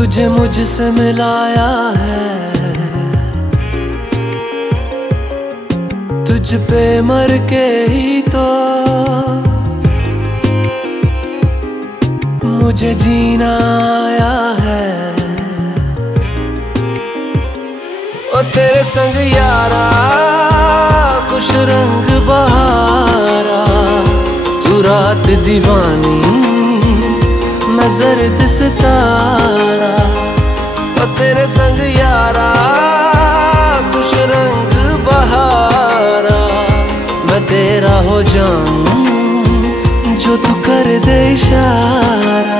तुझे मुझसे मिलाया है, तुझ पे मर के ही तो मुझे जीना आया है। ओ तेरे संग यारा खुश रंग बहारा, तू रात दीवानी मैं जर्द सितारा। ओ तेरे संग यारा खुश रंग बहारा, मैं तेरा हो जाऊं जो तू कर दे इशारा।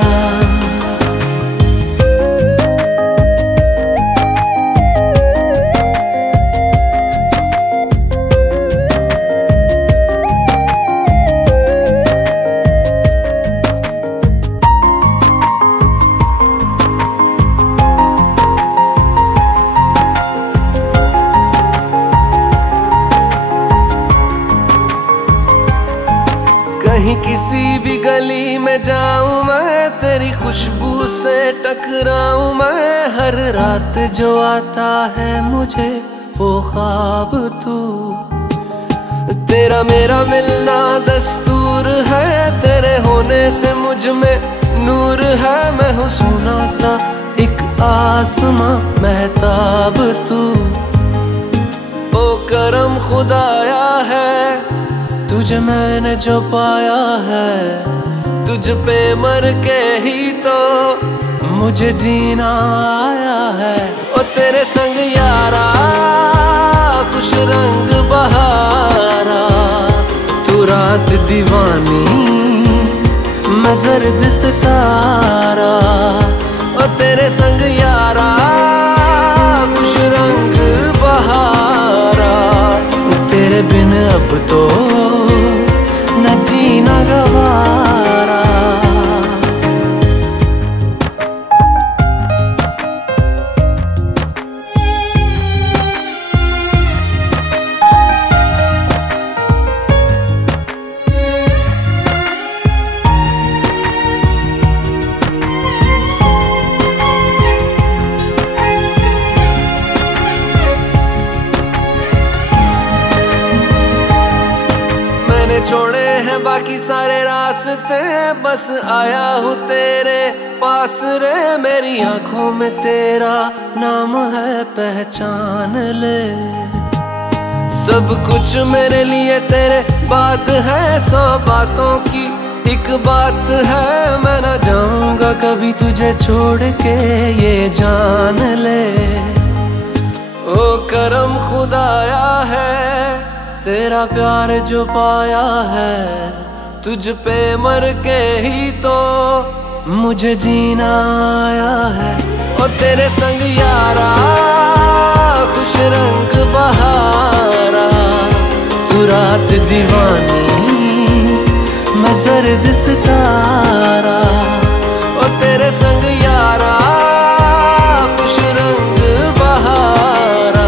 कहीं किसी भी गली में जाऊं मैं, तेरी खुशबू से टकराऊं मैं। हर रात जो आता है मुझे वो ख्वाब तू, तेरा मेरा मिलना दस्तूर है। तेरे होने से मुझ में नूर है, मैं हूँ सोना सा एक आसमां महताब तू। ओ करम खुदाया है तुझे मैंने जो पाया है, तुझ पे मर के ही तो मुझे जीना आया है। ओ तेरे संग यारा खुश रंग बहारा, तू रात दीवानी मैं जर्द सितारा। ओ तेरे संग यारा खुश रंग बहारा, तेरे बिन अब तो न जीना गवारा। छोड़े हैं बाकी सारे रास्ते, बस आया हूँ तेरे पास रे। मेरी आंखों में तेरा नाम है पहचान ले, सब कुछ मेरे लिए तेरे बात है। 100 बातों की एक बात है, मैं ना जाऊंगा कभी तुझे छोड़ के ये जान ले। ओ करम खुदाया है तेरा प्यार जो पाया है, तुझ पे मर के ही तो मुझे जीना आया है। ओ तेरे संग यारा खुश रंग बहारा, तू रात दीवानी मैं जर्द सितारा। ओ तेरे संग यारा खुश रंग बहारा,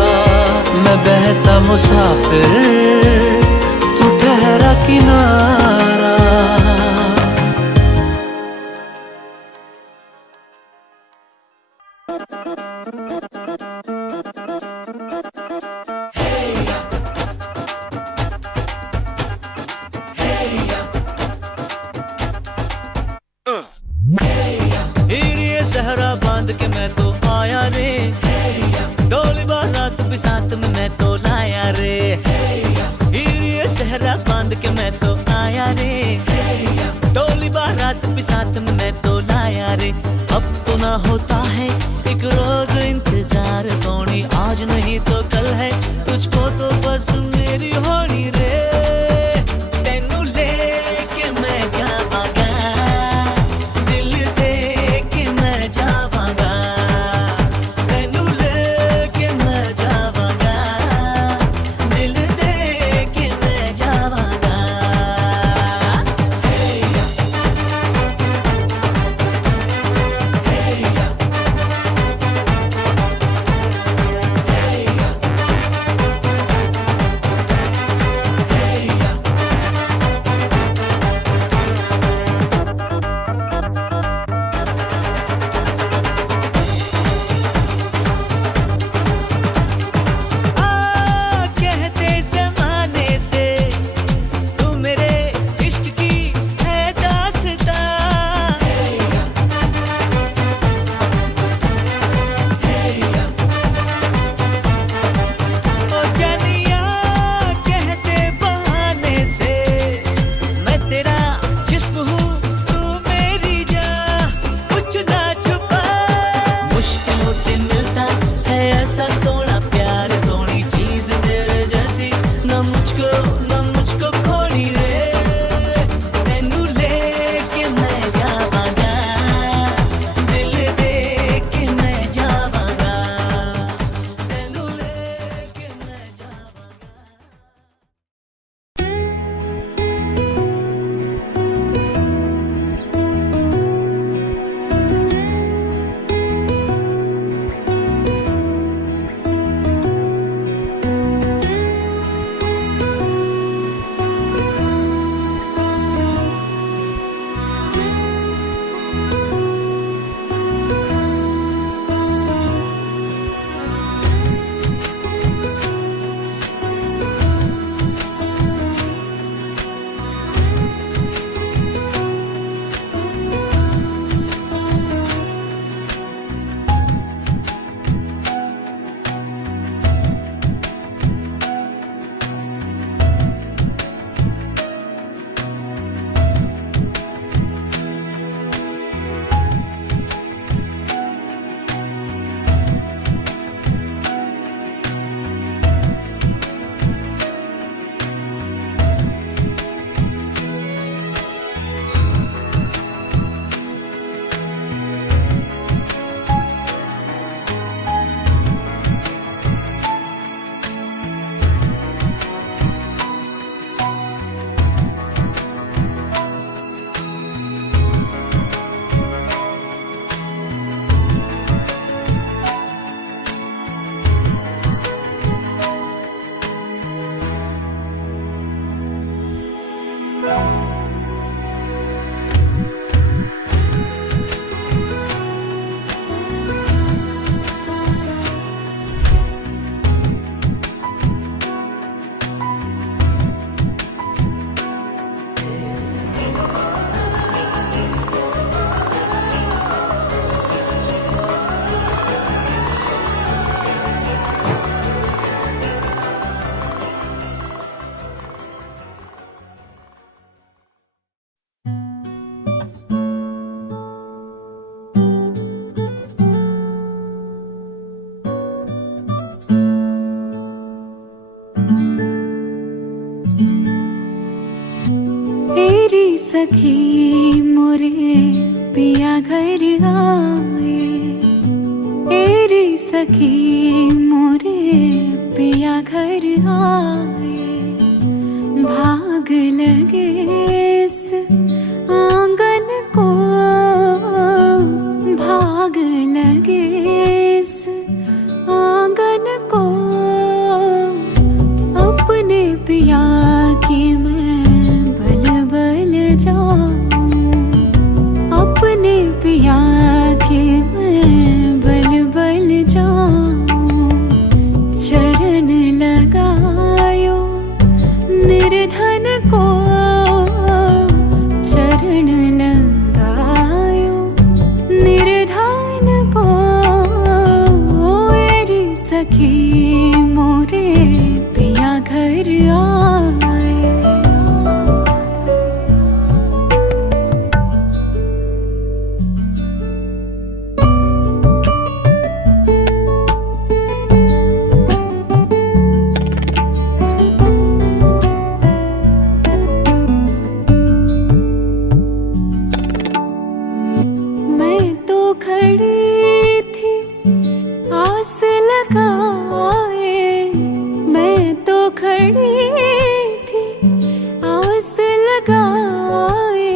मैं बहता मुसाफिर तू ठहरा किनारा। सहरा बांध के मैं तो आया रे, डोली बारात भी साथ में मैं तो लाया रे। ये सहरा बांध के मैं तो आया रे, डोली बारात भी साथ में मैं तो लाया रे। अब तो ना होता है एक रोज इंतजार सोनी, आज नहीं तो कल है तुझको तो बस मेरी होनी रे। तेनू लेके मैं जावांगा, दिल दे के मैं जावांगा। तेनू लेके मैं जावांगा, दिल दे के मैं जावांगा। सखी मोरे पिया घर आए, तेरी सखी मोरे पिया घर आए। भाग लगे इस आंगन को, भाग लगे इस आंगन को, अपने पिया की मैं बल बल जाऊं, अपने पिया की मैं बल बल जाऊं। चरण लगायो निर्धन को, चरण लगायो निर्धन को, मेरी सखी मोरे पिया घर आए। खड़ी थी आस लगाए, मैं तो खड़ी थी आस लगाए।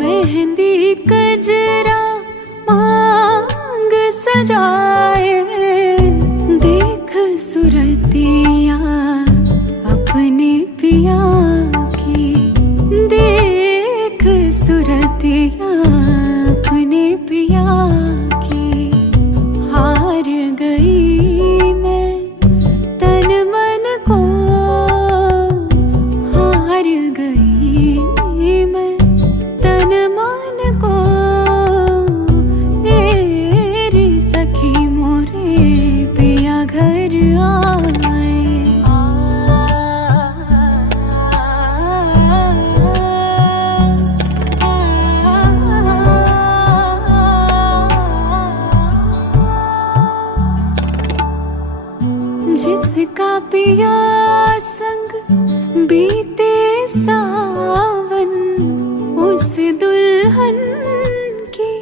मेहंदी कजरा मांग सजाए, देख सुरतिया अपने पिया की, देख सुरतिया अपने पिया की। हार गई मैं तन मन को, हार गई मैं तन मन को, मेरी सखी मोरे पिया घर आए। जिसका पिया संग बीते सावन, उस दुल्हन की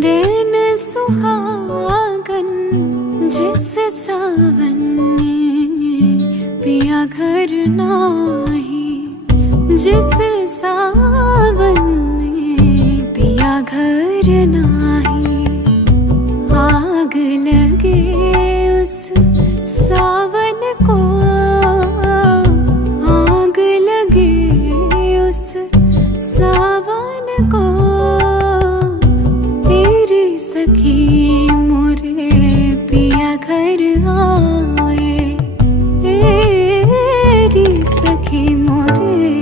रैन सुहागन। जिस सावन में पिया घर नाही, जिस सावन में पिया घर नाही। आग लगे उस सावन को, आग लगे उस सावन को, तेरी सखी मोरे पिया घर आए, तेरी सखी मोरे।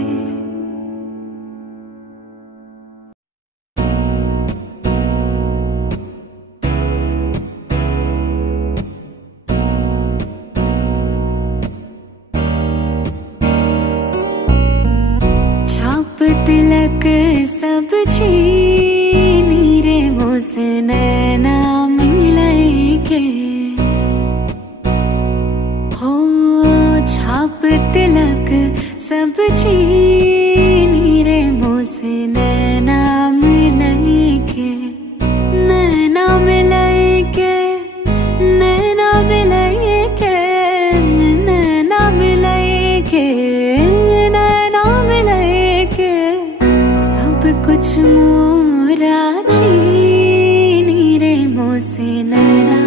तिलक सब छीनी रे मोसे नैना मिलाई के, हो छाप तिलक सब छीनी रे मोसे नैना मिलाई के, नैना मिलाई के, नैना मिलाई के, नैना मिलाई के, कुछ मोरा छीनी रे मोसे नैना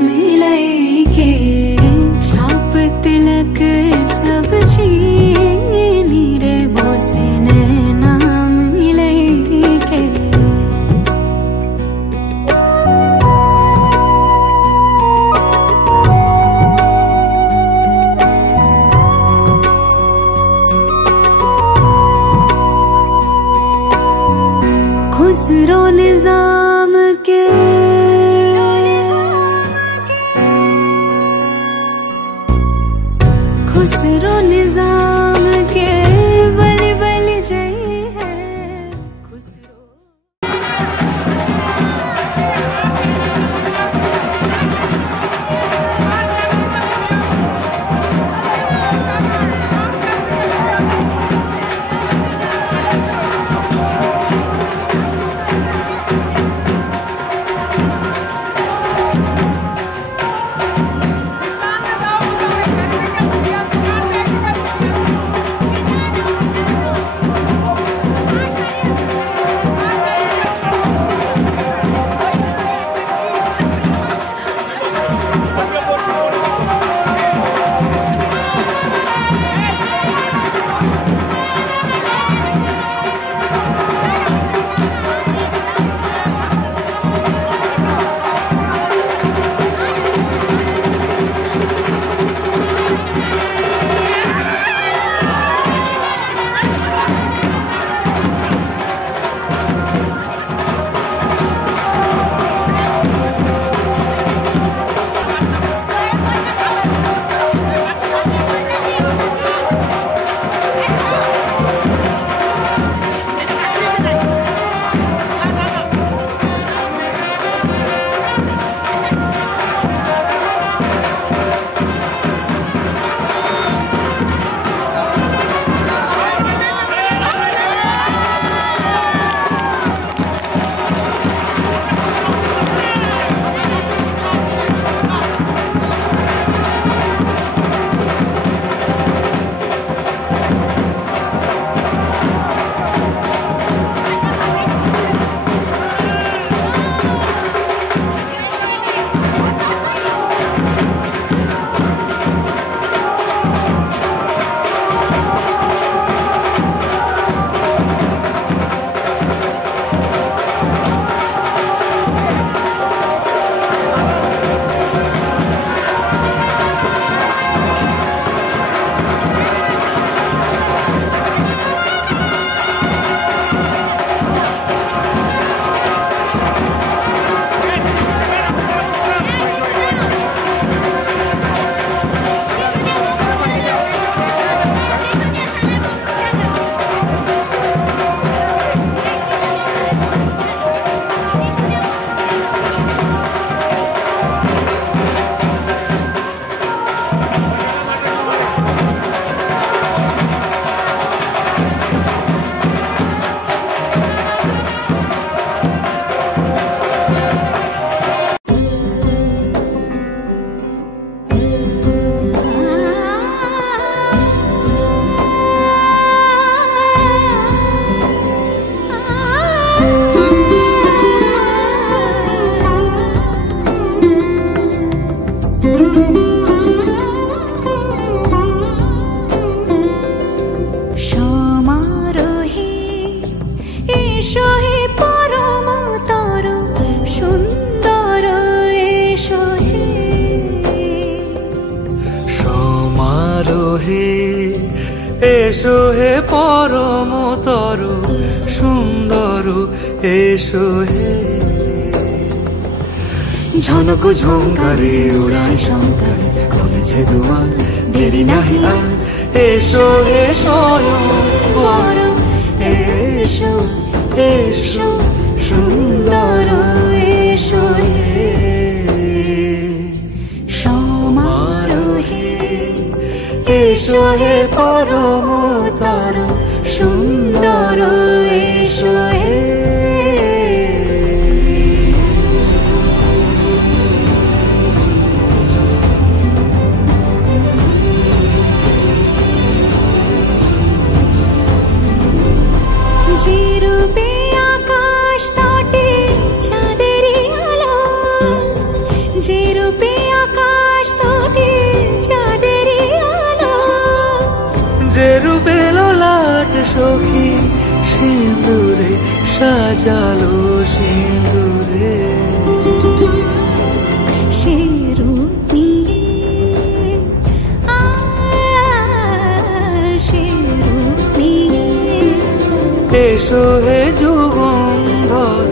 मिलाई के। छाप तिलक सब छीनी रे এসো হে পরমতর সুন্দর এসো হে ঝনক ঝঙ্কারে উড়ায় শঙ্কারে কমেছে দুয়ার দেরি নাহি আর এসো হে স্বয়ং পরম এসো এসো সুন্দর এসো হে সমারোহে এসো হে পরমতর সুন্দর এসো হে যে রূপে আকাশ তটে চাঁদেরই আলো যে রূপে আকাশ তটে চাঁদেরই আলো যে রূপে ললাট সখী সিঁদুরে সাজালো সিঁদুরে সে রূপ নিয়ে সে রূপ নিয়ে এসো হে যুগন্ধর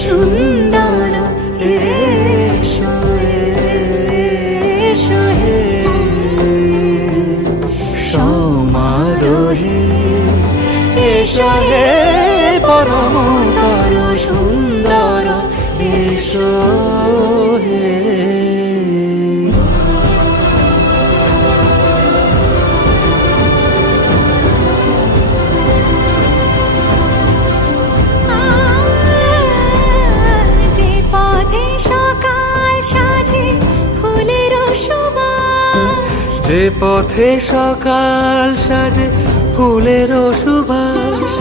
সুন্দর এসো এসো হে সমারোহে এসো হে পরমতর সুন্দর এসো হে যে পথে সকাল সাজে ফুলের সুবাস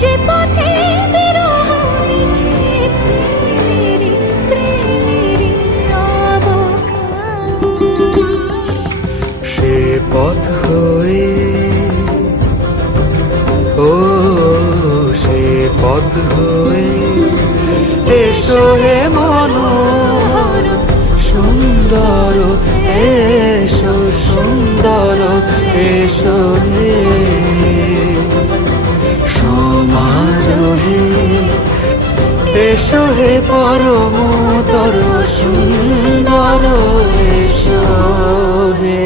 যে পথে বিরহ মিছে প্রেমেরি প্রেমেরি অবকাশ সে পথ হয়ে ও সে পথ হয়ে এসো হে মনোহর সুন্দর এসো সুন্দর এসো হে সমারোহে এসো হে পরমতর সুন্দর এসো হে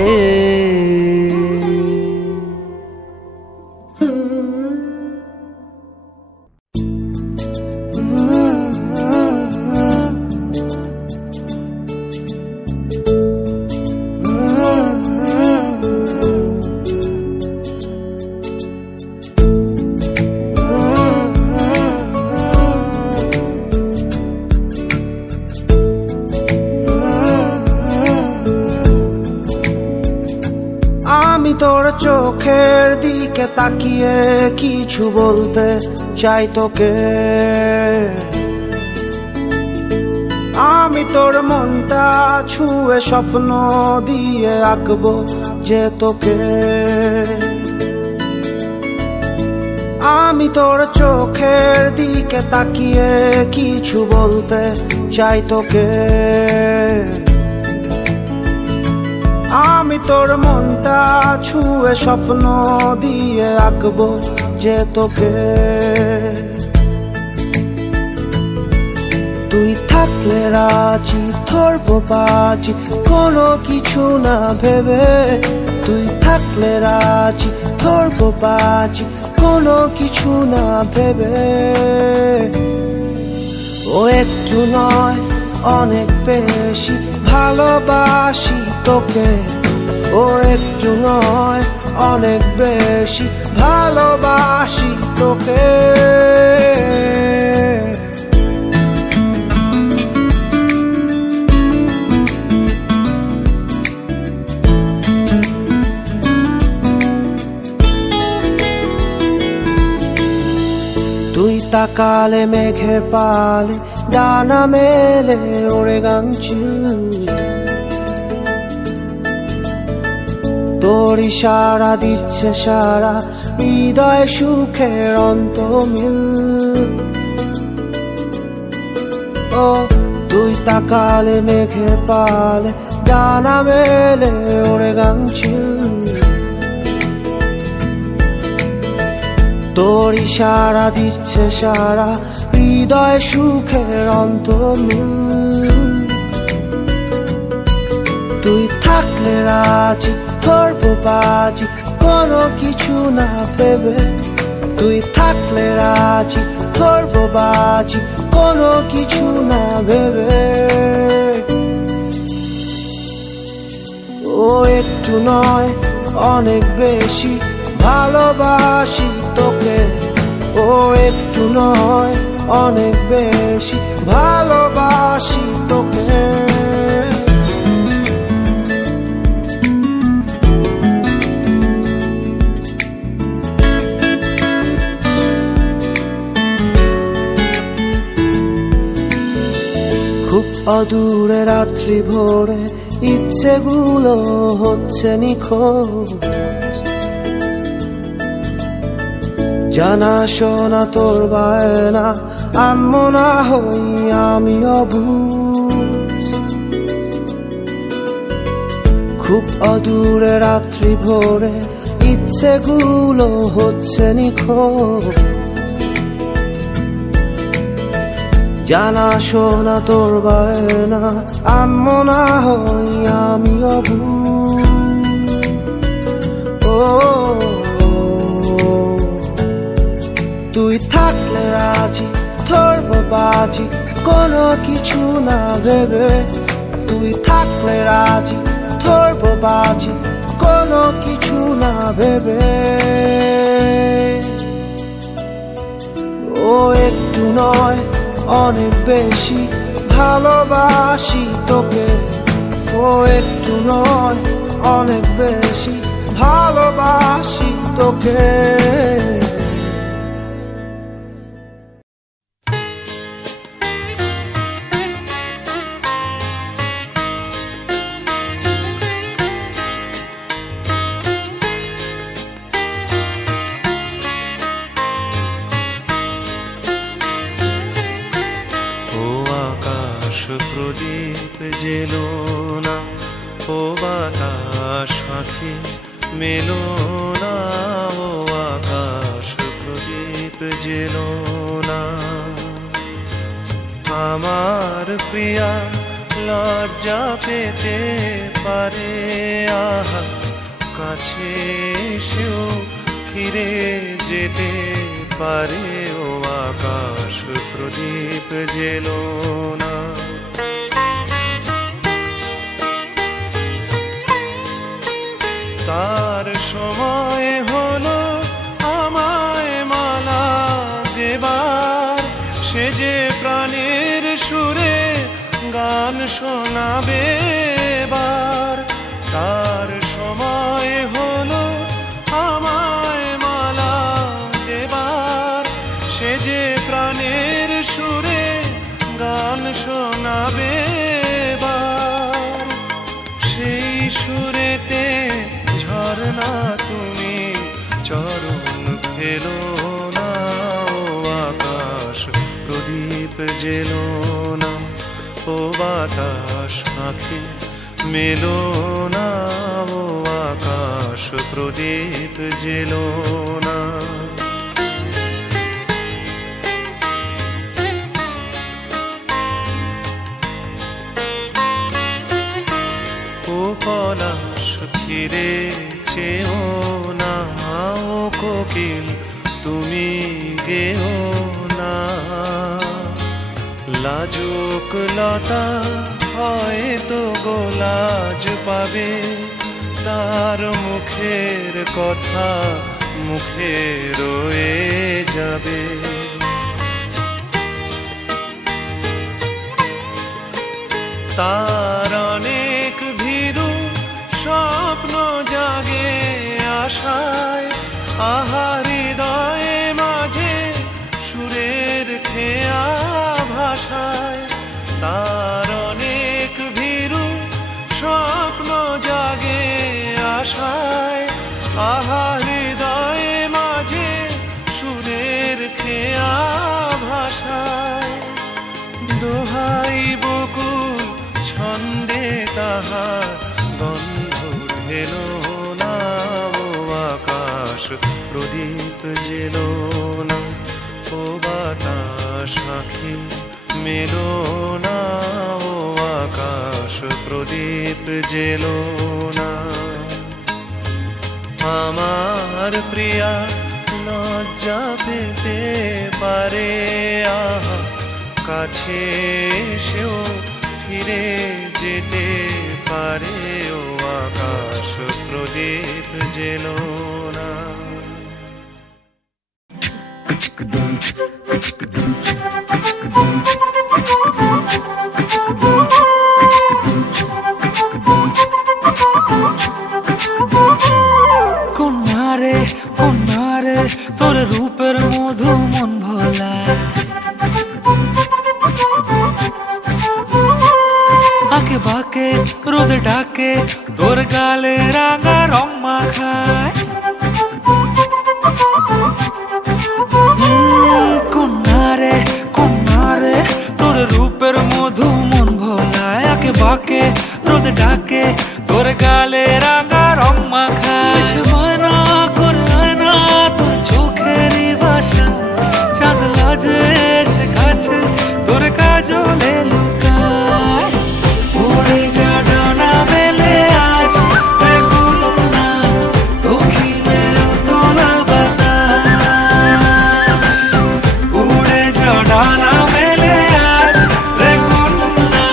তোর চোখের দিকে তাকিয়ে কিছু বলতে চাই তোকে আমি তোর মনটা ছুঁয়ে স্বপ্ন দিয়ে আঁকবো যে তোকে আমি তোর চোখের দিকে তাকিয়ে কিছু বলতে চাই তোকে আমি তোর মনটা ছুঁয়ে স্বপ্ন দিয়ে আঁকবো যে তোকে তুই থাকলে রাজি ধরবো বাজি কোনো কিছু না ভেবে তুই থাকলে রাজি ধরবো বাজি কোনো কিছু না ভেবে ও একটু নয় অনেক বেশি ভালোবাসি তোকে ও একটু নয় অনেক বেশি ভালোবাসি তোকে তুই তাকালে মেঘের পালে ডানা মেলে ওড়ে গাংচিল তোর ইশারা দিচ্ছে সারা হৃদয় সুখের অন্তমিল ও তুই তাকালে মেঘের পালে ডানা মেলে ওড়ে গাংচিল তোর ইশারা দিচ্ছে সারা হৃদয় সুখের অন্তর্মূল। তুই থাকলে রাজি ধরবো বাজি কোনো কিছু না ভেবে। তুই থাকলে রাজি ধরবো বাজি কোনো কিছু না ভেবে। ও একটু নয় অনেক বেশি ভালোবাসি তোকে। ও একটু নয় অনেক বেশি ভালোবাসি তোকে। খুব অদূরে রাত্রি ভোরে ইচ্ছেগুলো হচ্ছে নিখোঁজ। জানা শোনা তোর বায়না আনমনা হই আমি অবুঝ। খুব অদূরে রাত্রি ভোরে ইচ্ছেগুলো হচ্ছে নিখোঁজ। জানা শোনা তোর বায়না আনমনা হই আমি অবুঝ। ও তুই থাকলে রাজি ধরবো বাজি কোনো কিছু না ভেবে। তুই থাকলে রাজি ধরবো বাজি কোনো কিছু না ভেবে। ও একটু নয় অনেক বেশি ভালোবাসি তোকে। ও একটু নয় অনেক বেশি ভালোবাসি তোকে। প্রদীপ জেলো না ও বাতাস আঁখি মেলো না। ও আকাশ প্রদীপ জেলো না। আমার প্রিয়া লজ্জা পেতে পারে আহা কাছে এসেও ফিরে যেতে পারে। ও আকাশ প্রদীপ জেলো না। তার সময় হলো আমায় মালা দেবার। সে যে প্রাণের সুরে গান শোনাবে এবার। তার সময় হলো আমায় মালা দেবার। সে যে প্রাণের সুরে গান শোনাবে এবার। সেই সুরেতে ঝরনা তুমি চরণ ফেলো না। ও আকাশ প্রদীপ জেলো না। ও বাতাস আঁখি মেলো না। ও আকাশ প্রদীপ জেলো না। ও পলাশ ফিরে চেও না। ও কোকিল তুমি গেও না। লাজুক লতা হয়তো গোলাজ পাবে। তার মুখের কথা মুখে রয়ে যাবে। তার অনেক ভীরু স্বপ্ন জাগে আশায়। আহা হৃদয়ে মাঝে সুরের খেয়া ভাষায়। তার অনেক ভীরু স্বপ্ন জাগে আশায়। আহা হৃদয়ে মাঝে সুরের খেয়া ভাষায়। দোহাই বকুল ছন্দে তাহার গন্ধ ঢেলো না। ও আকাশ প্রদীপ জেলো না, ও বাতাস আঁখি মেলো না, ও আকাশ প্রদীপ জেলো না। আমার প্রিয়া লজ্জা পেতে পারে, আহা কাছে এসেও ফিরে যেতে পারে, ও আকাশ প্রদীপ জেলো না। কন্যারে কন্যারে তোর রূপের মধু মন ভোলা, আঁকে বাঁকে রোদ ডাকে তোর গালে রাঙা রং মাখায়। কন্যারে কন্যারে তোর রূপের মধু মন ভোলায়, আঁকে বাঁকে রোদ ডাকে তোর গালে রাঙা রং মাখায়। ময়না করে আয়না তোর চোখেরই ভাষা, চাঁদ লাজে এসে কাছে তোর কাজলে লুকায়। উড়ে যা ডানা মেলে আজ রে কন্যা, দক্ষিণে তোলা বাতাস। উড়ে যা ডানা মেলে আজ রে কন্যা,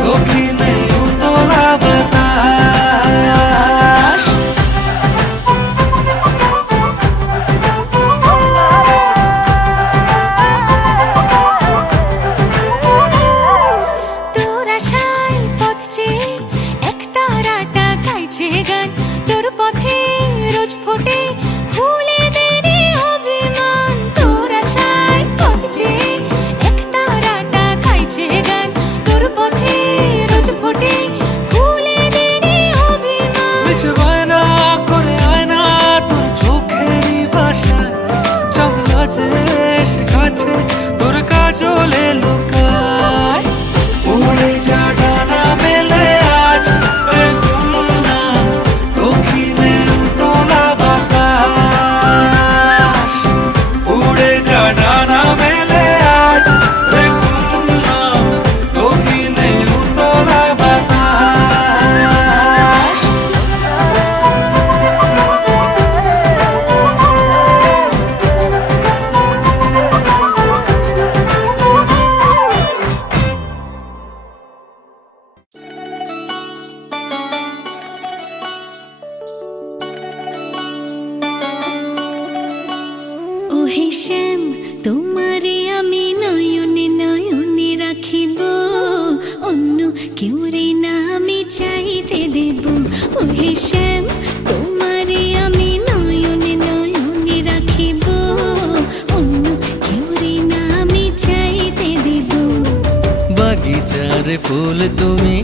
দক্ষিণে তোলা বাতাস। তোর আশায় পথ চেয়ে এক তারাটা গাইছে গান, তোর পথে রোজ ফোটে ফুলে দেরি অভিমান। তোর আশায় পথ চেয়ে এক তারাটা গাইছে গান, তোর পথে রোজ ফোটে ফুলে দেরি অভিমান। মিছে বায়না করে আয়না তোর চোখেরই ভাষা, চাঁদ লাজে এসে কাছে তোর কাজলে লুকায়। উড়ে যা ডানা মেলে আজ রে কন্যা, দক্ষিণে তোলা বাতাস। উড়ে যা ডানা মেলে আজ রে কন্যা, দক্ষিণে তোলা বাতাস। ওহে শ্যাম, তোমারে আমি নয়নে নয়নে রাখিব, অন্য কেউ রে না আমি চাইতে দেব। ওহে শ্যাম, তোমারে আমি নয়নে নয়নে রাখিব, অন্য কেউ রে না আমি চাইতে দেব। বাগিচার ফুল তুমি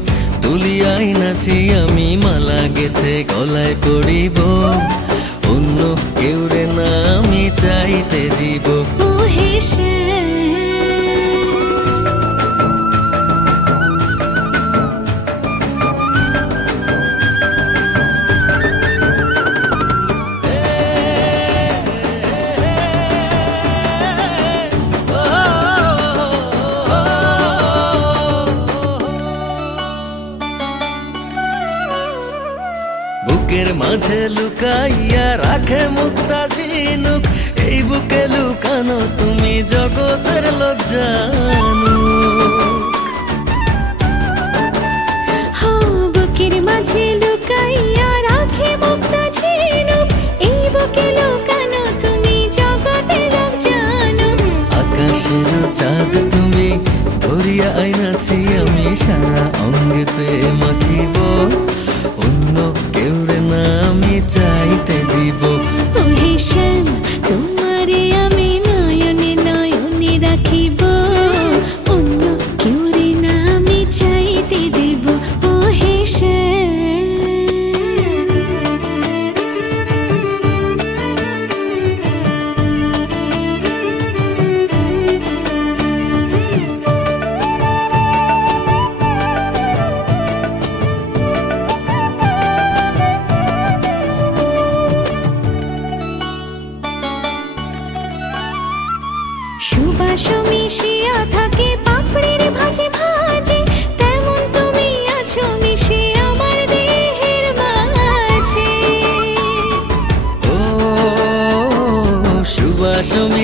তুলিয়াই নাচি, আমি মালা গেথে গলায় পড়িব, অন্য কেউ রে না আমি চাইতে দিব। ওহে শ্যাম, বুকের মাঝে লুকাইয়া রাখে মুক্তা ঝিনুক, এই বুকে লুকানো তুমি জগতের লোক জানুক। হো বুকের মাঝে লুকাইয়া রাখে মুক্তা ঝিনুক, এই বুকে লুকানো তুমি জগতের লোক জানো। আকাশের চাঁদ তুমি ধরিয়া আইনাছি, আমি সারা অঙ্গেতে মাখিব, অন্য কেউ রে না আমি চাইতে দিব। ওহে শ্যাম, তোমারে আমি নয়নে নয়নে রাখিব, অন্য কেউ রে না আমি চাইতে দেব। ওহে শ্যাম,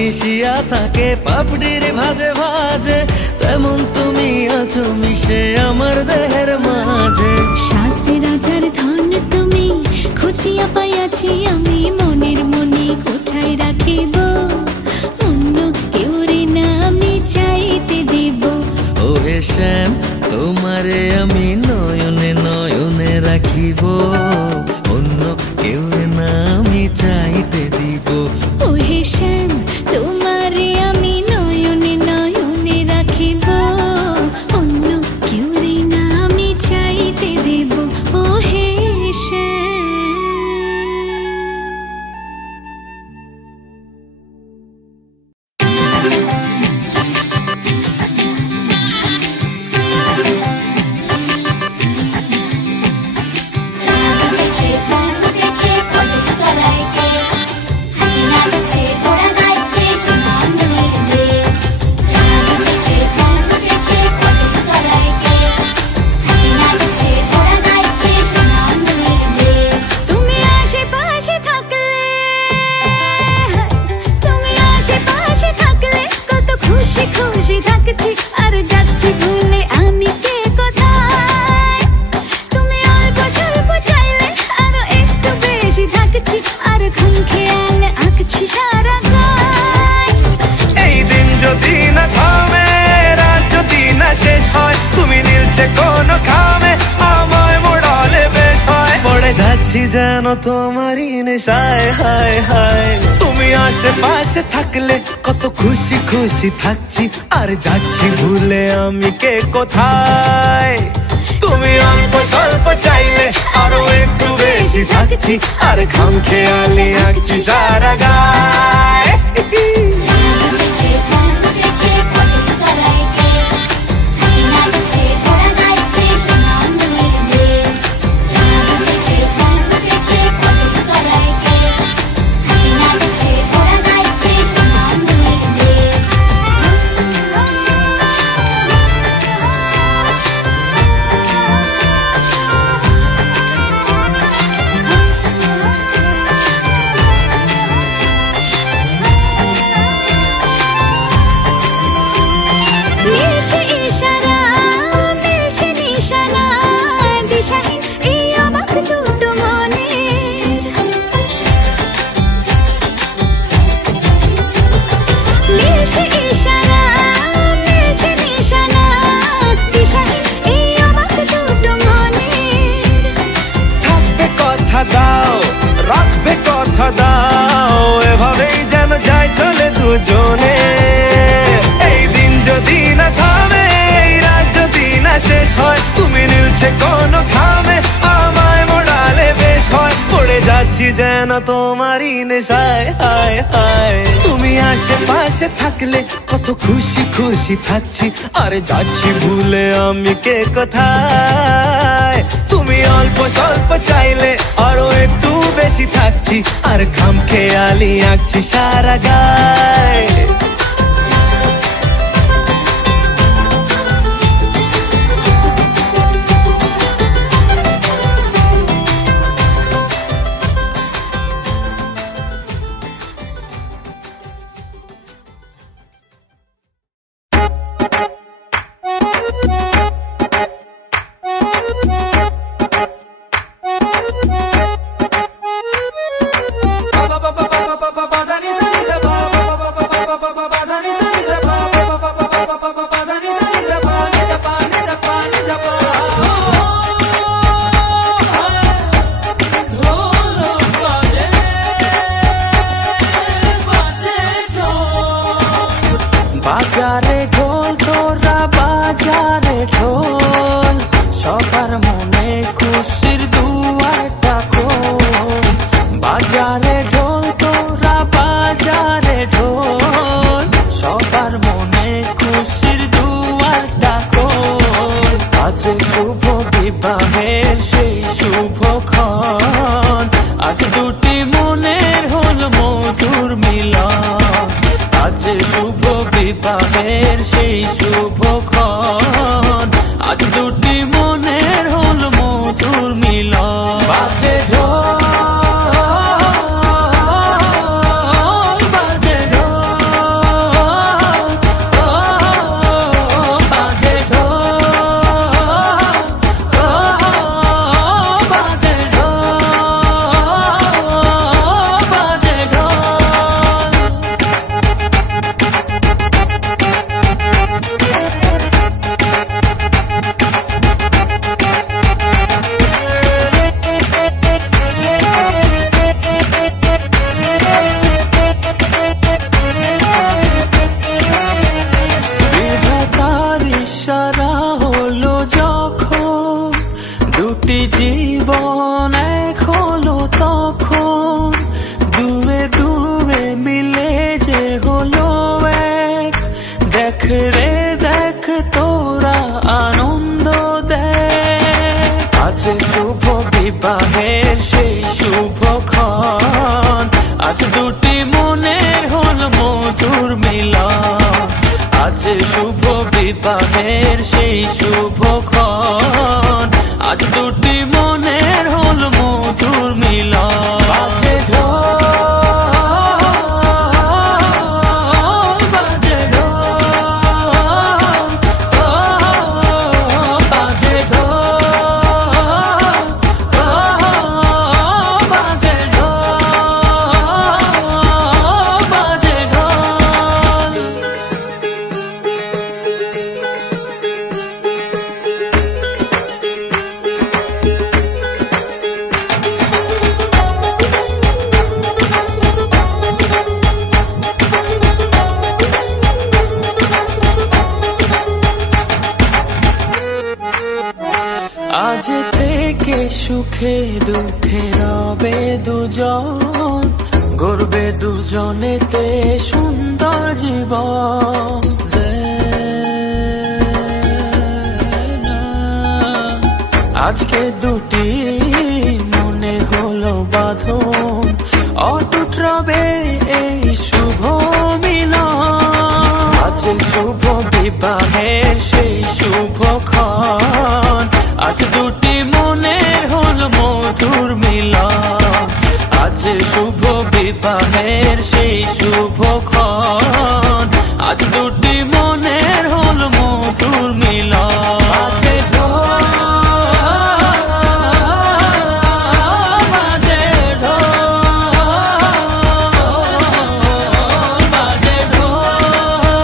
মিশিয়া থাকে পাপড়ির ভাজে ভাজে, তেমন তুমি আছো মিশে আমার দেহের মাঝে। সাত রাজার ধন তুমি খুঁজিয়া পাইয়াছি আমি, মনের মনে কোঠায় রাখিব, অন্য কেউ রে না আমি চাইতে দেব। ও হে শ্যাম তোমারে আমি নয়নে নয়নে রাখিব, অন্য কেউ না আমি চাইতে দিব। ও হে শ্যাম তোমারে আমি নয়নে নয়নে রাখিব, অন্য কেউ রে না আমি চাইতে দেব। ও হে শ্যাম। খুশি থাকছি আর যাচ্ছি ভুলে আমি কে কোথায়, তুমি অল্প স্বল্প চাইলে আরো একটু বেশি থাকছি আর ঘুম খেয়ালে আঁকছি সারা গায়। এই দিন যদি না থামে, রাত যদি না শেষ হয়, তুমি নীলছে কোন খামে আমায় মোড়ালে বেশ হয়। পড়ে যাচ্ছি যেন তোমারই নেশায়, হায় হায় তুমি আশেপাশে থাকলে কত খুশি খুশি থাকছি আর যাচ্ছি ভুলে আমি কে কোথায়। তুমি অল্প স্বল্প চাইলে আরো একটু বেশি থাকছি আর খাম খেয়ালি আঁকছি সারা গায়। দাও রাখবে কথা দাও, এভাবেই যেন যাই চলে দুজনে। এই দিন যদি না থামে, এই রাত যদি না শেষ হয়, তুমি নীলছে কোন খামে আমায় মোড়ালে বেশ হয়। পড়ে যাচ্ছি যেন তোমারই নেশায়, হায় হায় তুমি আশেপাশে থাকলে কত খুশি খুশি থাকছি আর যাচ্ছি ভুলে আমি কে কোথায়। তুমি অল্প স্বল্প চাইলে আরো একটু বেশি থাকছি আর খাম খেয়ালি আঁকছি সারা গায়। বাজারে ঢোল তোরা বাজারে ঢোল, সবার মনে খুশির দুয়ারটা খোল। বাজারে ঢোল তোরা বাজারে ঢোল, সবার মনে খুশির দুয়ারটা খোল। আজ শুভ বিবাহের সেই শুভক্ষণ, আজ দুটি মনের হল মধুর মিলন। আজ শুভ বিবাহের সেই শুভক্ষণ, হলো যখন দুটি জীবন এক হলো তখন দুয়ে দুয়ে মিলে যে হলো এক দেখ রে দেখ তোরা আনন্দ দেখ আজ শুভ বিবাহের সেই শুভক্ষণ আজ দুটি মনের হলো মধুর মিলন আজ শুভ বিবাহের সেই শুভক্ষণ আজ দুটি মনের হলো মধুর মিলন বাজে ঢোল বাজে ঢোল বাজে ঢোল বাজে ঢোল বাজে ঢোল আজ থেকে সুখে দুঃখে রবে দুজন গড়বে দুজনেতে সুন্দর জীবন আজকে দুটি মনে হলো বাঁধন অটুট রবে এই শুভ মিলন আজ শুভ বিবাহের সেই শুভক্ষণ আজ দুটি মনের হলো মধুর মিলন আজ শুভ বিবাহের সেই শুভক্ষণ আজ দুটি মনের হলো মধুর মিলন বাজে ঢোল বাজে ঢোল বাজে ঢোল বাজে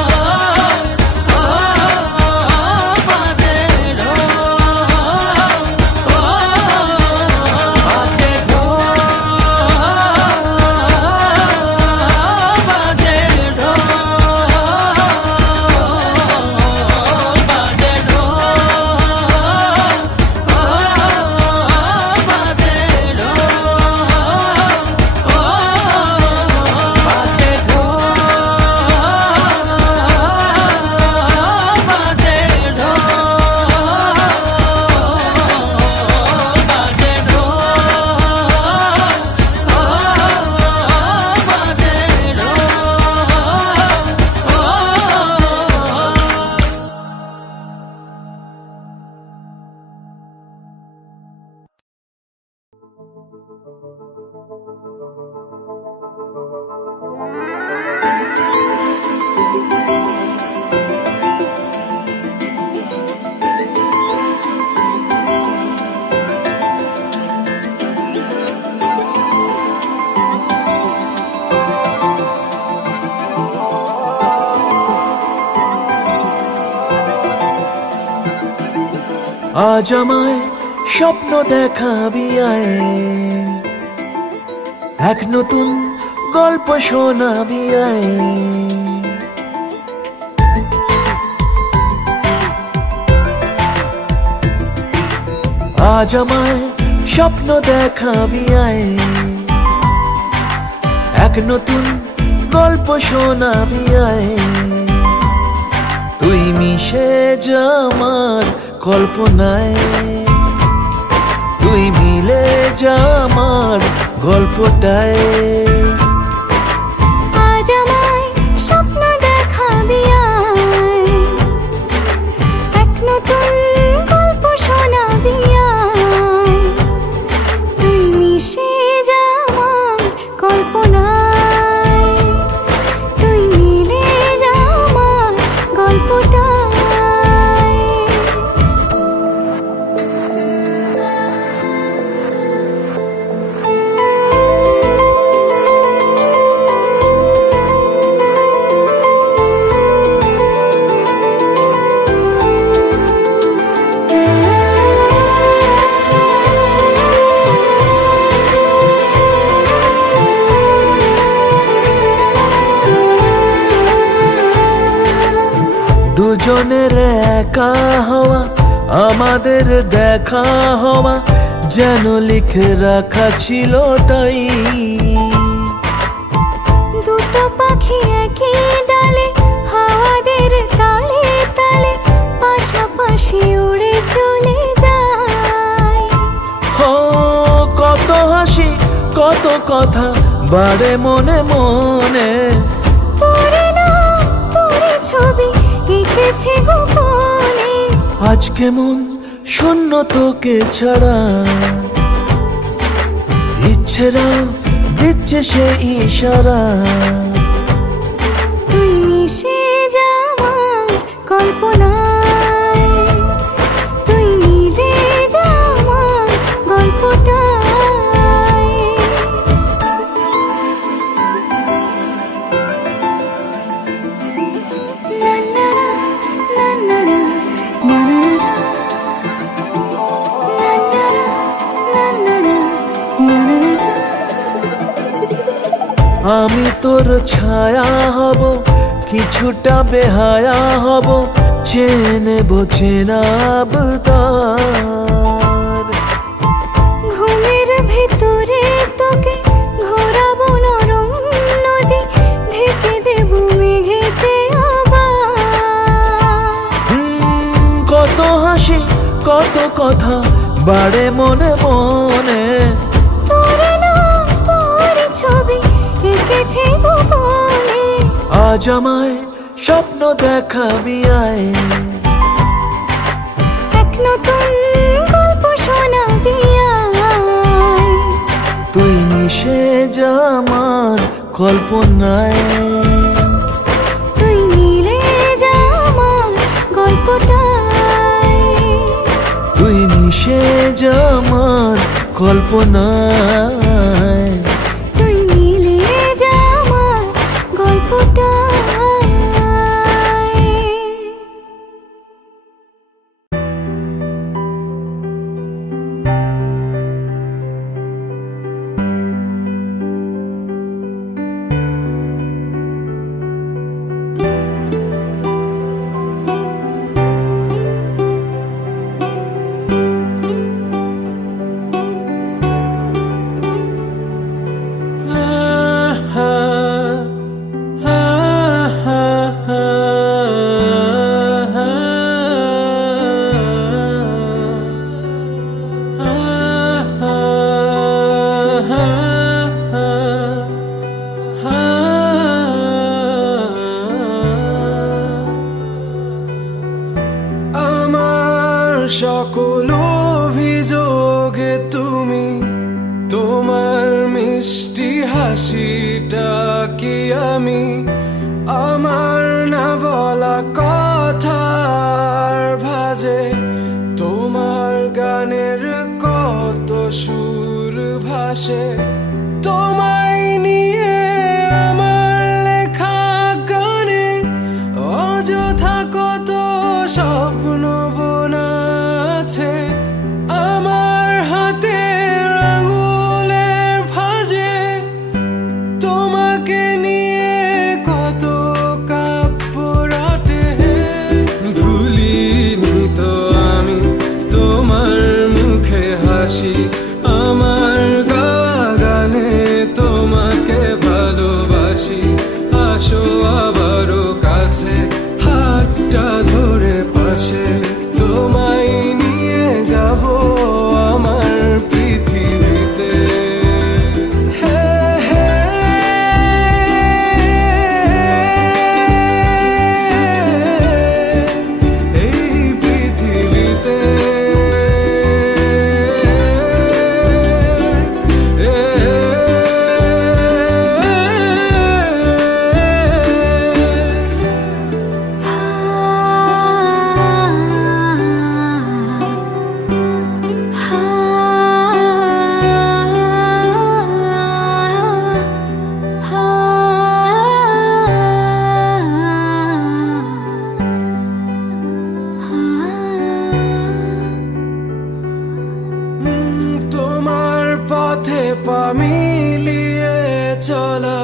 আজ আমায় স্বপ্ন দেখাবি আয় এক নতুন গল্প শোনাবি আয় আজ আমায় স্বপ্ন দেখাবি আয় এক নতুন গল্প শোনাবি আয় তুই মিশে যা আমার কল্পনায় তুই মিলে যা আমার গল্পটায় আজ আমায় স্বপ্ন দেখাবি আয় এক নতুন গল্প শোনাবি আয় তুই মিশে যা আমার কল্পনায় তুই মিলে যা আমার গল্পটায় দুজনের একা হওয়া আমাদের দেখা হওয়া যেন লিখে রাখা ছিল তাই। দুটো পাখি একই ডালে হাওয়াদের তালে তালে পাশাপাশি উড়ে চলে যায়। ও কত হাসি কত কথা বাড়ে মনে মনে, তোরে না তোরে ছবি এঁকেছে গোপনে। আজ কেমন শূন্য তোকে ছাড়া, ইচ্ছেরা দিচ্ছে সে ইশারা। তুই মিশে যা আমার কল্পনায়, তুই মিলে যা আমার গল্পটায়। না না না না না না না আমি তোর ছায়া হব, কিছুটা বেহায়া হব, চেনে চেনাব তার। ঘুমের ভেতরে তোকে ঘোরাবো নরম নদী, ঢেকে দেব মেঘেতে আবার। কত হাসি কত কথা বাড়ে মনে মনে, তোরে না তোরে ছবি এঁকেছে গোপনে। আজ আমায় স্বপ্ন দেখাবি আয়, এক নতুন গল্প শোনাবি আয়। তুই মিশে যা আমার কল্পনায়, তুই মিলে যা আমার গল্পটায়। তুই মিশে যা আমার কল্পনায়, তুই মিলে যা আমার গল্পটায়। সকল অভিযোগে তুমি, তোমার মিষ্টি হাসিটা কি আমি, আমার না বলা কথার ভাজে, তোমার গানের কত সুর ভাসে। তোমায় নিয়ে আমার লেখা গানে অযথা কত স্বপ্ন বোনা আছে। আমার হাতের আঙুলের ভাঁজে তোমাকে নিয়ে কত কাব্য রাটে। ভুলিনি তো আমি তোমার মুখে হাসি, আমার গাওয়া গানে তোমাকে ভালোবাসি। আসো আবারও কাছে, হাতটা ধরে পাশে, তোমায় নিয়ে যাব আমার পৃথিবীতে। এই পৃথিবীতে তোমার পথে পা মিলিয়ে চলা,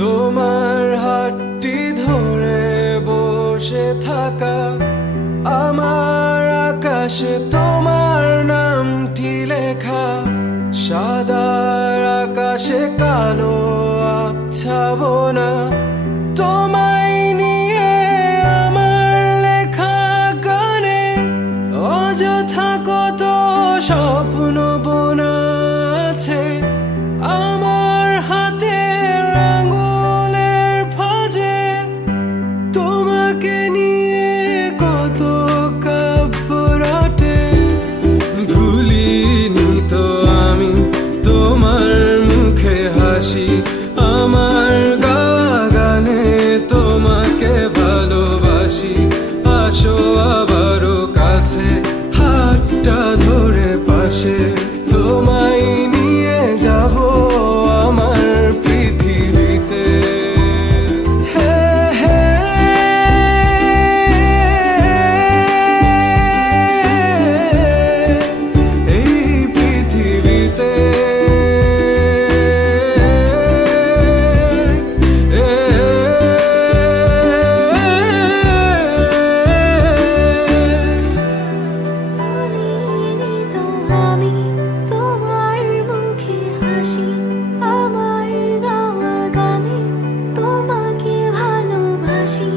তোমার হাতটি ধরে বসে থাকা, আমার আকাশ আকাশে তোমার নামটি লেখা, সাদার আকাশে কালো আবছাবনা, তোমায় নিয়ে আমার লেখা গানে অযথা কত স্বপ্ন বোনা আছে। আমার হাতের আঙুলের ফাঁজে তোমাকে নিয়ে কত কাব্য রটে। ভুলিনি তো আমি তোমার মুখে হাসি, আমার গাওয়া গানে তোমাকে ভালোবাসি। আসো আবারও কাছে, হাতটা ধরে পাশে, তোমায় নিয়ে যাব আমার পৃথিবীতে। এই পৃথিবীতে আমি তোমার মুখে হাসি, আমার গাওয়া গানে তোমাকে ভালোবাসি।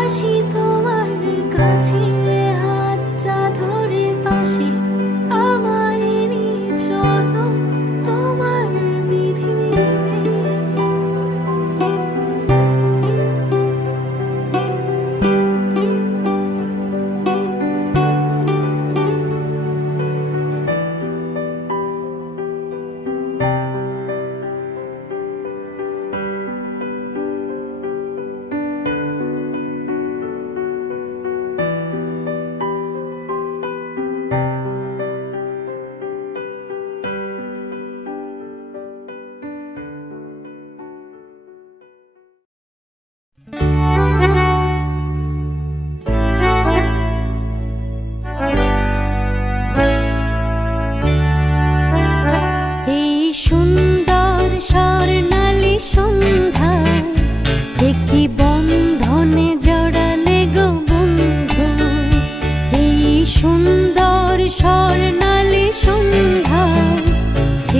আসি তোমার কাছে, হাতটা ধরে পাশে, আমায় নিয়ে চলো তোমার পৃথিবীতে। এই সুন্দর স্বর্ণালী সন্ধ্যায় একটি বন্ধনে জড়ালে গো বন্ধু। এই সুন্দর স্বর্ণালী সন্ধ্যায়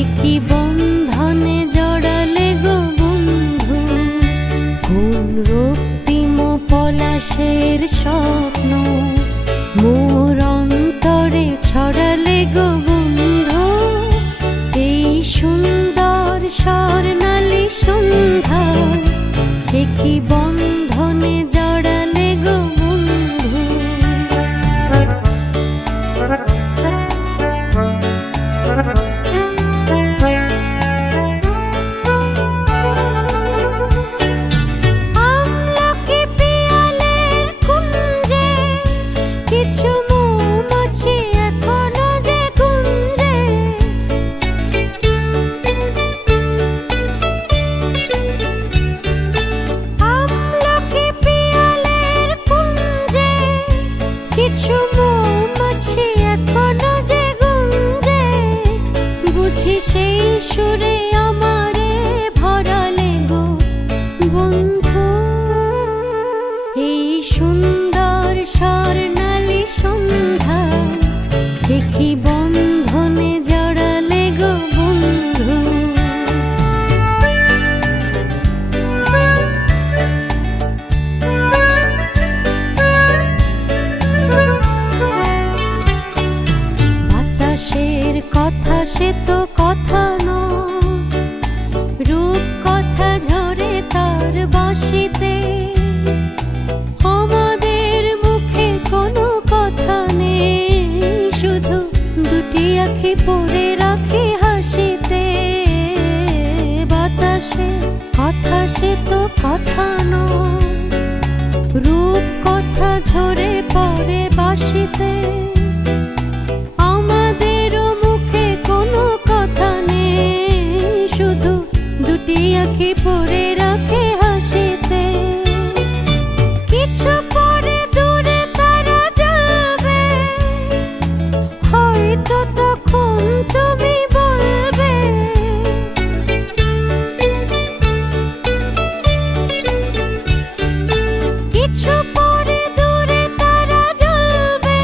একটি বন্ধনে জড়ালে গো বন্ধু। কোন রক্তিম পলাশের স্বপ্ন মোর অন্তরে ছড়ালে গো বন্ধু। এই সুন্দর স্বর্ণালী সন্ধ্যায় একই বন্ধনে জড়ালে গো বন্ধু। আমলকি পিয়ালের কুঞ্জে কিছু মৌমাছি এখনো যে গুঞ্জে। আমলকি পিয়ালের কুঞ্জে কিছু মৌমাছি এখনো যে গুঞ্জে। বুঝি সেই সুরে আমারে ভরালে গো বন্ধু। এই সুন্দর স্বর্ণালী সন্ধ্যায় একই বন্ধনে জড়ালে গো বন্ধু। বাতাসের কথা সে তো কথা নয়, রূপ কথা ঝরে তার বাঁশিতে। আমাদের মুখে কোনো কথা নেই, শুধু দুটি আঁখি পড়ে রাখি হাসিতে। বাতাসের কথা সে তো কথা নয়, রূপ কথা ঝরে পড়ে বাঁশিতে। আমাদেরও মুখে কোনো কথা নেই, শুধু দুটি আঁখি পড়ে রাখে হাসিতে। কিছু পরে দূরে তারা জ্বলবে, হয়তো তখন তুমি বলবে কিছু পরে দূরে তারা জ্বলবে,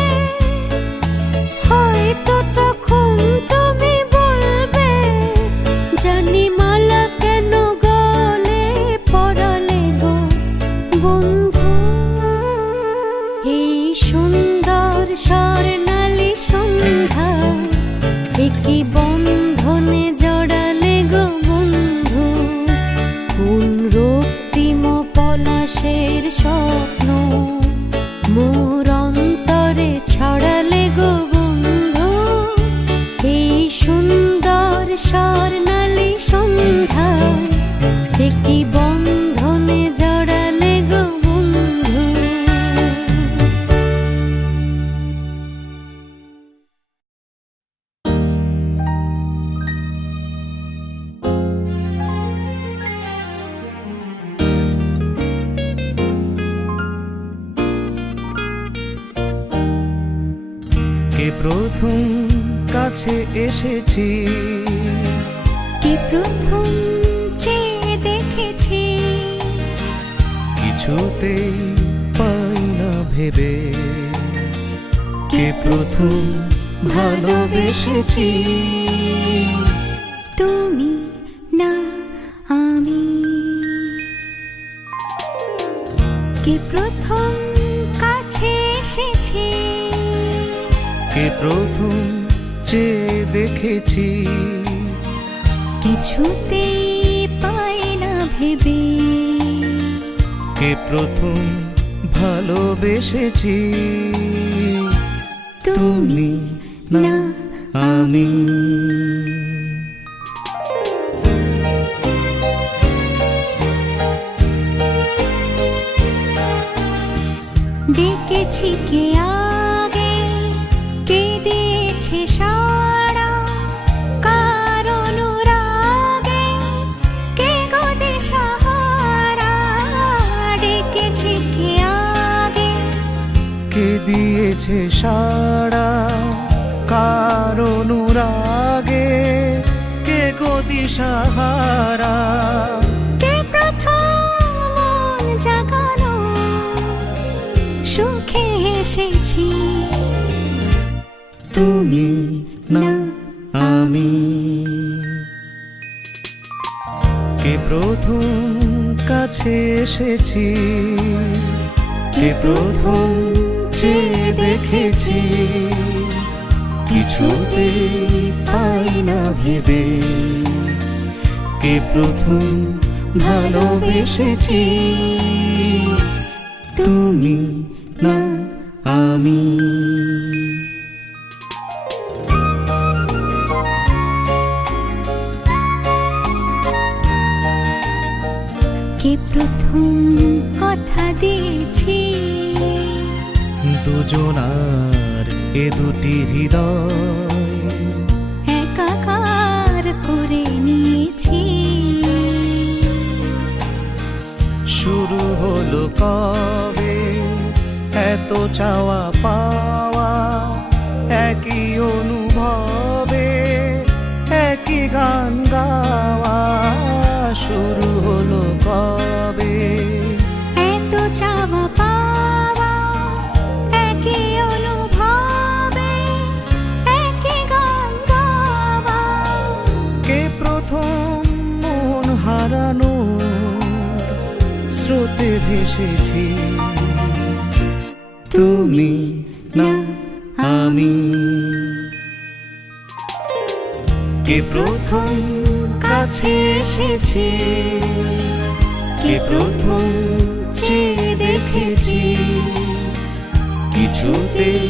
কে প্রথম কাছে এসেছি, কে প্রথম চেয়ে দেখেছি, কিছুতেই পাই না ভেবে, কে প্রথম ভালোবেসেছি। তুমি না আমি। কে প্রথম কাছে এসেছি, কে প্রথম চেয়ে দেখেছি, কিছুতেই পাই না ভেবে, কে প্রথম ভালোবেসেছি। তুমি না আমি। ডেকেছি কে আগে, কে দিয়েছে সাড়া, কার অনুরাগে কে গো দিশাহারা। ডেকেছি কে আগে, কে দিয়েছে সাড়া, কার অনুরাগে কে গো দিশাহারা। কে প্রথম মন জাগালো, সুখে এসেছি। তুমি না আমি। কে প্রথম কাছে এসেছি, কে প্রথম চেয়ে দেখেছি, কিছুতেই পাই না ভেবে, কে প্রথম ভালোবেসেছি। তুমি না আমি। কে প্রথম কথা দিয়েছি, দুজনার এ দুটি হৃদয় একাকার করে নিয়েছি। শুরু হলো কবে এত চাওয়া পাওয়া, একই অনুভবে একই গান গাওয়া। শুরু হলো কবে এত চাওয়া পাওয়া, একই অনুভবে একই গান গাওয়া। কে প্রথম মন হারানো স্রোতে ভেসেছি। তুমি না আমি। কে প্রথম কাছে এসেছি, কে প্রথম চেয়ে দেখেছি, কিছুতেই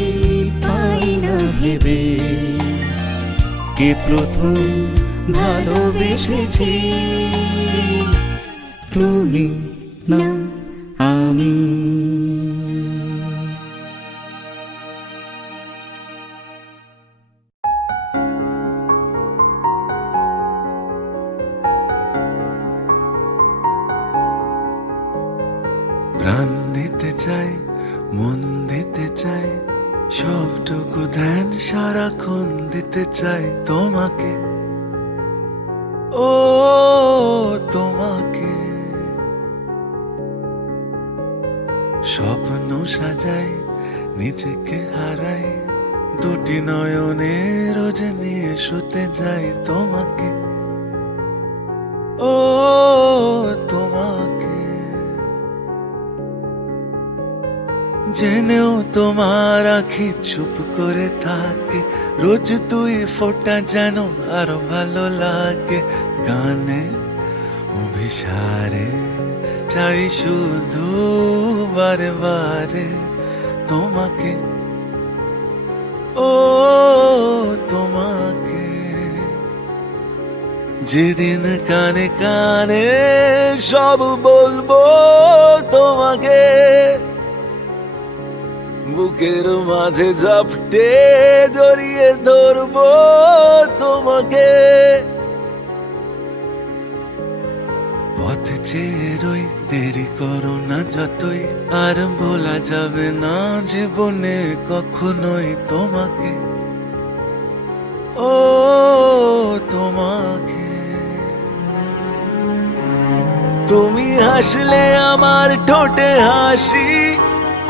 পাই না ভেবে, কে প্রথম ভালোবেসেছি। তুমি না আমি। প্রাণ দিতে চাই, মন দিতে চাই, সবটুকু ধ্যান সারাক্ষণ দিতে চাই তোমাকে, ও তোমাকে। স্বপ্ন সাজাই, নিজেকে হারাই, দুটি নয়নে রোজ নিয়ে শুতে যাই তোমাকে, ও তোমাকে। জেনেও তোমার আখি চুপ করে থাকে, রোজ তুই ফোটা যেন আরো ভালো লাগে। গানে অভিসারে চাই শুধু বারে বারে তোমাকে, ও তোমাকে। যেদিন কানে কানে সব বলবো তোমাকে, বুকের মাঝে ঝাপটে জড়িয়ে ধরবো তোমাকে, পথ চেয়ে রই, দেরি করো না যতই, আর ভোলা যাবে না জীবনে কখনোই তোমাকে, ও তোমাকে। তুমি হাসলে আমার ঠোঁটে হাসি,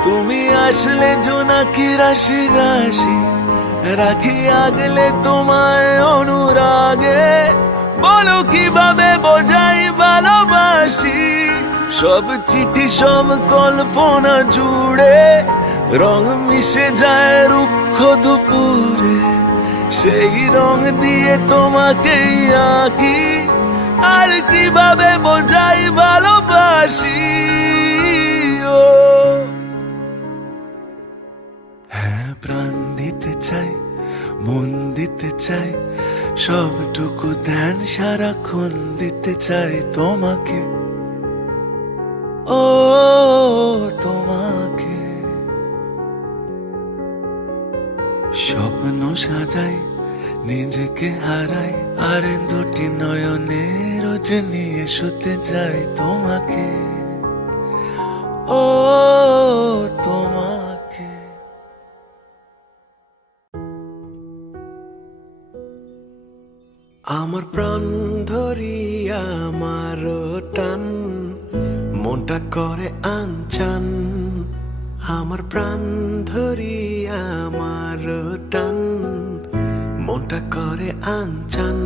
তুমি আসলে জোনাকি রাশি রাশি, রাখি আগলে তোমায় অনুরাগে, বলো কিভাবে বোঝাই ভালোবাসি। সব চিঠি সব কল্পনা জুড়ে রং মিশে যায় রুক্ষ দুপুরে, সেই রং দিয়ে তোমাকেই আঁকি, আর কিভাবে বোঝাই ভালোবাসি। ও হ্যাঁ, প্রাণ দিতে চাই, মন দিতে চাই, সবটুকু ধ্যান সারাক্ষণ দিতে চাই তোমাকে, ও তোমাকে। স্বপ্ন সাজাই, নিজেকে হারাই, আর দুটি নয়নে রোজ নিয়ে শুতে যাই তোমাকে, ও তোমাকে। আমার প্রাণ ধরিয়া আমার টান, মনটা করে আনচান, আমার প্রাণ ধরিয়া আমার টান, মনটা করে আনচান।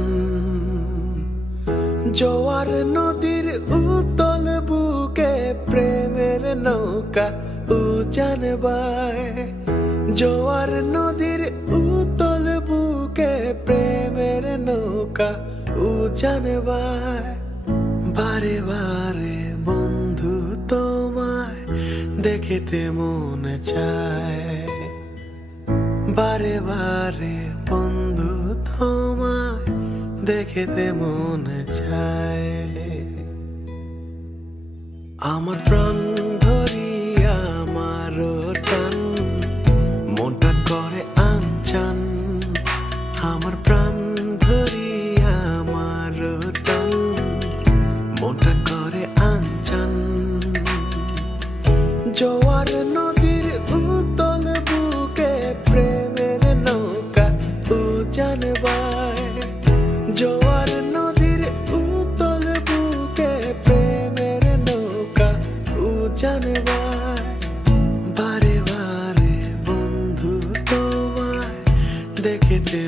জোয়ার নদীর উতল বুকে প্রেমের নৌকা উজান বায়, জোয়ার নদীর উতল বুকে প্রেমের নৌকা উজান বায়। বারে বারে বন্ধু তোমায় দেখিতে মনে চায়, বারে বারে বন্ধু তোমায় দেখিতে মনে চায়। আমার প্রাণ ধরিয়া আমার টান, মনটা করে আনচান, আমার প্রাণ ধরিয়া আমার টান, মনটা করে আনচান। জোয়ার নদীর উতল বুকে প্রেমের নৌকা উজান বায়, জোয়ার নদীর উতল বুকে প্রেমের নৌকা উজান বায়। বারে বারে বন্ধু তোমায় দেখিতে